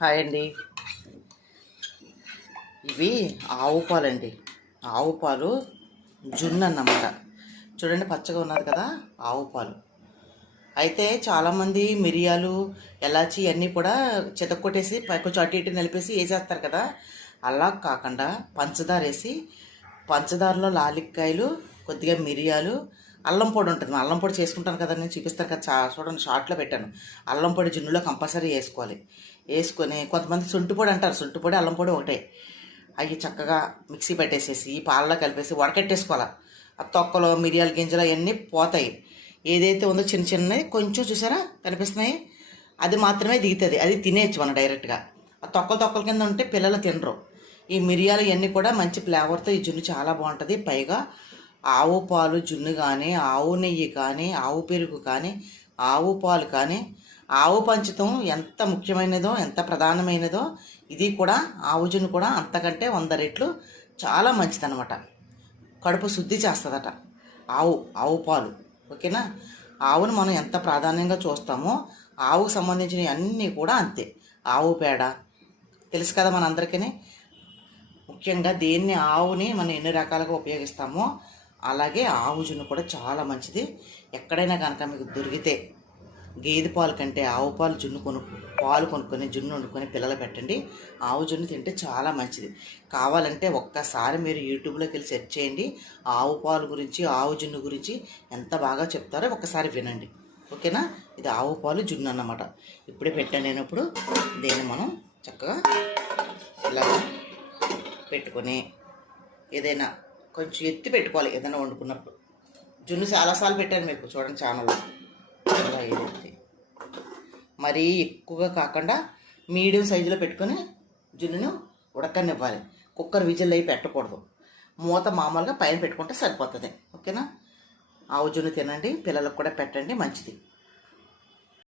Hi అండి. ఇవి ఆవు పాలండి. ఆవు పాలు జున్ను అన్నమాట. చూడండి పచ్చగా ఉన్నది కదా ఆవు పాలు. అయితే చాలామంది మిరియాలు ఎలాచి అన్నీ కూడా చితక్కొట్టేసి కొంచెం అటు ఇటు నిలిపేసి వేసేస్తారు కదా. అలా కాకుండా పంచదార వేసి పంచదారలో లాలిక్కాయలు కొద్దిగా మిరియాలు అల్లం పొడి ఉంటుంది. అల్లం పొడి చేసుకుంటాను కదా నేను చూపిస్తాను కదా చా చూడండి షార్ట్లో పెట్టాను. అల్లం పొడి జున్నులో కంపల్సరీ వేసుకోవాలి. వేసుకొని కొంతమంది సొంటి పొడి అంటారు. సొంటి పొడి అల్లం పొడి ఒకటే. అవి చక్కగా మిక్సీ పెట్టేసేసి ఈ పాలలో కలిపేసి వడకట్టేసుకోవాలి. ఆ తొక్కలు మిరియాల గింజలు అవన్నీ పోతాయి. ఏదైతే ఉందో చిన్న చిన్నవి కొంచెం చూసారా? కనిపిస్తున్నాయి? అది మాత్రమే దిగుతుంది. అది తినేయచ్చు మనం డైరెక్ట్గా. ఆ తొక్కలు తొక్కల కింద ఉంటే పిల్లలు తినరు. ఈ మిరియాలు ఇవన్నీ కూడా మంచి ఫ్లేవర్తో ఈ జున్ను చాలా బాగుంటుంది. పైగా ఆవు పాలు జున్ను కానీ ఆవు నెయ్యి కానీ ఆవు పెరుగు కానీ ఆవు పాలు కానీ ఆవు పంచతం ఎంత ముఖ్యమైనదో ఎంత ప్రధానమైనదో ఇది కూడా ఆవు జున్ను కూడా అంతకంటే వంద రెట్లు చాలా మంచిదన్నమాట. కడుపు శుద్ధి చేస్తుందట. ఆవు ఆవు పాలు. ఓకేనా? ఆవును మనం ఎంత ప్రాధాన్యంగా చూస్తామో ఆవుకు సంబంధించినవి అన్నీ కూడా అంతే. ఆవు పేడ. తెలుసు కదా మనందరికీ ముఖ్యంగా దేన్ని ఆవుని మనం ఎన్ని రకాలుగా ఉపయోగిస్తామో అలాగే ఆవు జున్ను కూడా చాలా మంచిది. ఎక్కడైనా కనుక మీకు దొరికితే గేదె పాలు కంటే ఆవు పాలు జున్ను కొను పాలు కొనుక్కొని జున్ను వండుకొని పిల్లలు పెట్టండి. ఆవు జున్ను తింటే చాలా మంచిది. కావాలంటే ఒక్కసారి మీరు యూట్యూబ్లోకి వెళ్ళి సెర్చ్ చేయండి. ఆవు పాలు గురించి ఆవు జున్ను గురించి ఎంత బాగా చెప్తారో ఒక్కసారి వినండి. ఓకేనా? ఇది ఆవు పాలు జున్ను అన్నమాట. ఇప్పుడే పెట్టాను నేనప్పుడు దీన్ని మనం చక్కగా ఇలా పెట్టుకొని ఏదైనా కొంచెం ఎత్తి పెట్టుకోవాలి ఏదైనా వండుకున్నప్పుడు. జున్ను చాలాసార్లు పెట్టాను మీకు చూడండి ఛానల్లో అలా ఏదైతే మరీ ఎక్కువగా కాకుండా మీడియం సైజులో పెట్టుకొని జున్నును ఉడకనివ్వాలి. కుక్కర్ విజిల్ అయి పెట్టకూడదు. మూత మామూలుగా పైన పెట్టుకుంటే సరిపోతుంది. ఓకేనా? ఆవు జున్ను తినండి పిల్లలకు కూడా పెట్టండి మంచిది.